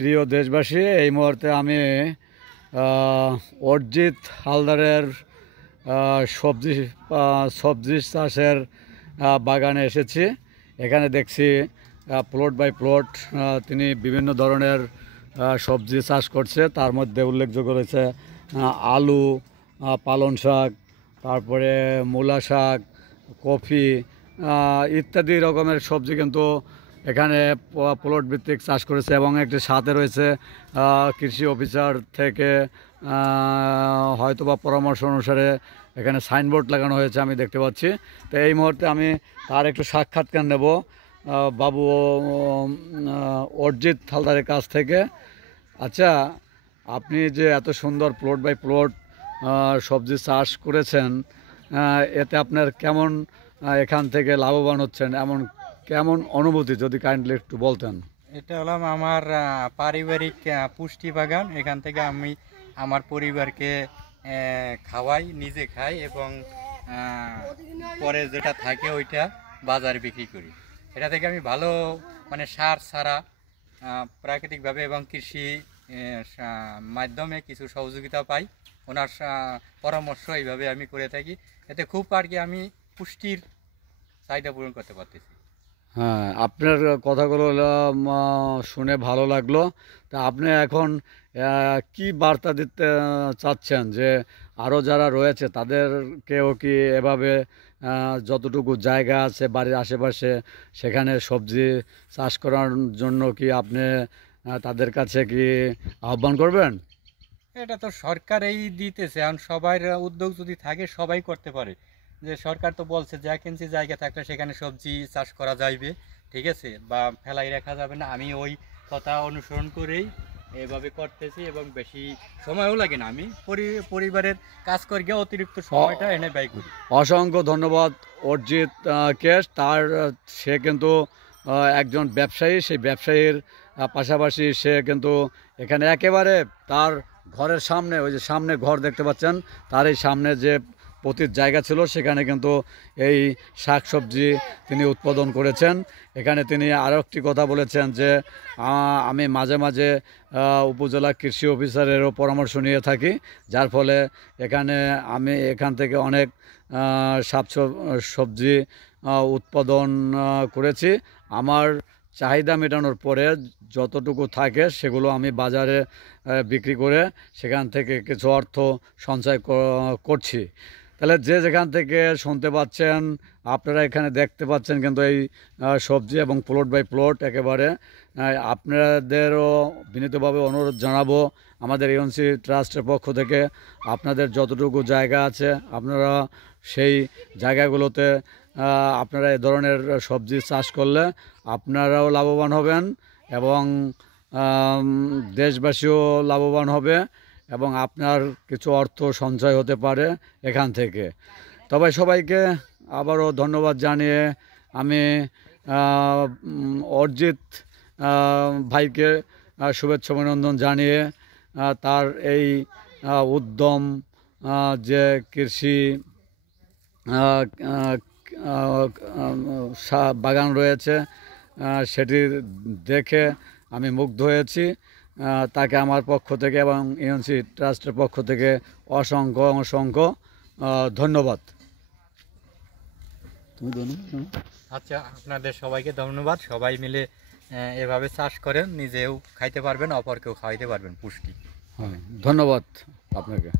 প্রিয় দেশবাসী, এই মুহূর্তে আমি অর্জিত হালদারের সবজি সবজি চাষের বাগানে এসেছি। এখানে দেখছি প্লট বাই প্লট তিনি বিভিন্ন ধরনের সবজি চাষ করছে। তার মধ্যে উল্লেখযোগ্য রয়েছে আলু, পালং শাক, তারপরে মূলা শাক, কফি ইত্যাদি রকমের সবজি কিন্তু এখানে প্লট ভিত্তিক চাষ করেছে। এবং একটি সাথে রয়েছে কৃষি অফিসার থেকে হয়তোবা পরামর্শ অনুসারে এখানে সাইনবোর্ড লাগানো হয়েছে, আমি দেখতে পাচ্ছি। তো এই মুহূর্তে আমি তার একটু সাক্ষাৎকার নেব বাবু অর্জিত হালদারের কাছ থেকে। আচ্ছা, আপনি যে এত সুন্দর প্লট বাই প্লট সবজি চাষ করেছেন, এতে আপনার কেমন এখান থেকে লাভবান হচ্ছেন, এমন কেমন অনুভূতি যদি কাইন্ডলি একটু বলতেন। এটা হলাম আমার পারিবারিক পুষ্টি বাগান। এখান থেকে আমি আমার পরিবারকে খাওয়াই, নিজে খাই এবং পরে যেটা থাকে ওইটা বাজারে বিক্রি করি। এটা থেকে আমি ভালো মানে সার ছাড়া প্রাকৃতিকভাবে এবং কৃষি মাধ্যমে কিছু সহযোগিতা পাই। ওনার পরামর্শ এইভাবে আমি করে থাকি। এতে খুব আর কি আমি পুষ্টির চাহিদা পূরণ করতে পারতেছি। হ্যাঁ, আপনার কথাগুলো শুনে ভালো লাগলো। তা আপনি এখন কি বার্তা দিতে চাচ্ছেন যে আরও যারা রয়েছে তাদেরকেও কি এভাবে যতটুকু জায়গা আছে বাড়ির আশেপাশে সেখানে সবজি চাষ করার জন্য কি আপনি তাদের কাছে কি আহ্বান করবেন? এটা তো সরকারই দিতেছে, এখন সবার উদ্যোগ যদি থাকে সবাই করতে পারে। যে সরকার তো বলছে যে 1 ইঞ্চি জায়গা থাকলে সেখানে সবজি চাষ করা যাইবে, ঠিক আছে, বা ফেলাই রাখা যাবে না। আমি ওই কথা অনুসরণ করেই এভাবে করতেছি এবং বেশি সময়ও লাগে না। আমি পরিবারের কাজ করে গিয়ে অতিরিক্ত সময়টা এনে ব্যয় করি। অসংখ্য ধন্যবাদ অর্জিত কে। তার সে কিন্তু একজন ব্যবসায়ী। সেই ব্যবসায়ীর পাশাপাশি সে কিন্তু এখানে একেবারে তার ঘরের সামনে, ওই যে সামনে ঘর দেখতে পাচ্ছেন, তার এই সামনে যে পতিত জায়গা ছিল সেখানে কিন্তু এই শাকসবজি তিনি উৎপাদন করেছেন। এখানে তিনি আরও একটি কথা বলেছেন যে আমি মাঝে মাঝে উপজেলা কৃষি অফিসারেরও পরামর্শ নিয়ে থাকি, যার ফলে আমি এখান থেকে অনেক সবজি উৎপাদন করেছি। আমার চাহিদা মেটানোর পরে যতটুকু থাকে সেগুলো আমি বাজারে বিক্রি করে সেখান থেকে কিছু অর্থ সঞ্চয় করছি। তাহলে যে যেখান থেকে শুনতে পাচ্ছেন, আপনারা এখানে দেখতে পাচ্ছেন কিন্তু এই সবজি এবং প্লট বাই প্লট একেবারে। আপনাদেরও বিনীতভাবে অনুরোধ জানাবো আমাদের এএনসি ট্রাস্টের পক্ষ থেকে, আপনাদের যতটুকু জায়গা আছে আপনারা সেই জায়গাগুলোতে আপনারা এ ধরনের সবজি চাষ করলে আপনারাও লাভবান হবেন এবং দেশবাসীও লাভবান হবে এবং আপনার কিছু অর্থ সঞ্চয় হতে পারে এখান থেকে। তবে সবাইকে আবারও ধন্যবাদ জানিয়ে আমি অর্জিত ভাইকে শুভেচ্ছা অভিনন্দন জানিয়ে তার এই উদ্যম যে কৃষি বাগান রয়েছে সেটি দেখে আমি মুগ্ধ হয়েছি। তাকে আমার পক্ষ থেকে এবং এএনসি ট্রাস্টের পক্ষ থেকে অসংখ্য অসংখ্য ধন্যবাদ। আচ্ছা, আপনাদের সবাইকে ধন্যবাদ। সবাই মিলে এভাবে চাষ করেন, নিজেও খাইতে পারবেন, অপরকেও খাওয়াইতে পারবেন পুষ্টি। হ্যাঁ, ধন্যবাদ আপনাকে।